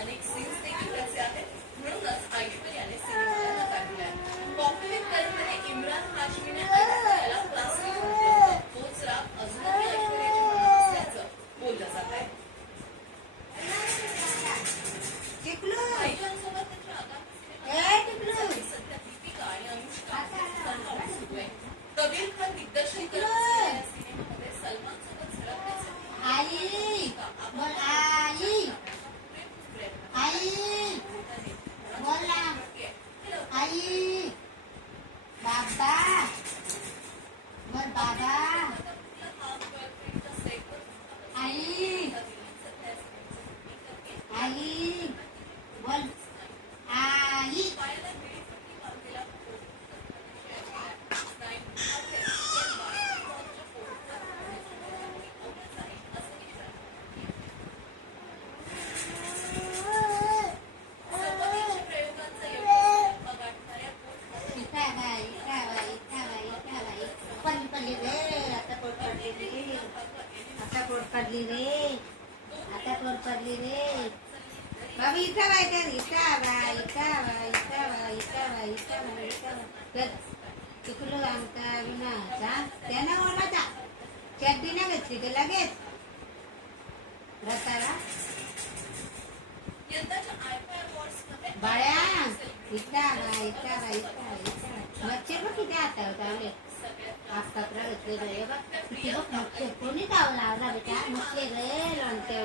अनेक सीन्स देखील त्याचे आहेत. म्हणूनच ऐश्वर्याने सिनेमाला नकार दिलाय. कॉपीविथ करणमध्ये इम्रान हाशमीने ऐश्वर्याला प्लास्टिक म्हटलं होतं. तोच राग अजूनही ऐश्वर्याच्या मनात असल्याचं बोललं जात आहे. भाईजानसोबत त्याच्या आगामी सिनेमासाठी सध्या दीपिका आणि अनुष्का तणाव सुरू आहे. कबीर खान दिग्दर्शन करत असलेल्या या सिनेमामध्ये सलमान सोबत झळकण्यासाठी पडली रे आता पोट पडली रे बाबा इथं बाय तर चुकलो आमचा विनाचा त्यानं ओरडाचा चड्डी ना घेतली ते लगेच रताला बाळ्या मच्छर बघ किती आता होता आज कपडा घेतले रे बघ किती बघ मच्छर कोणी लावला बेटा मच्छर रे लोणच्या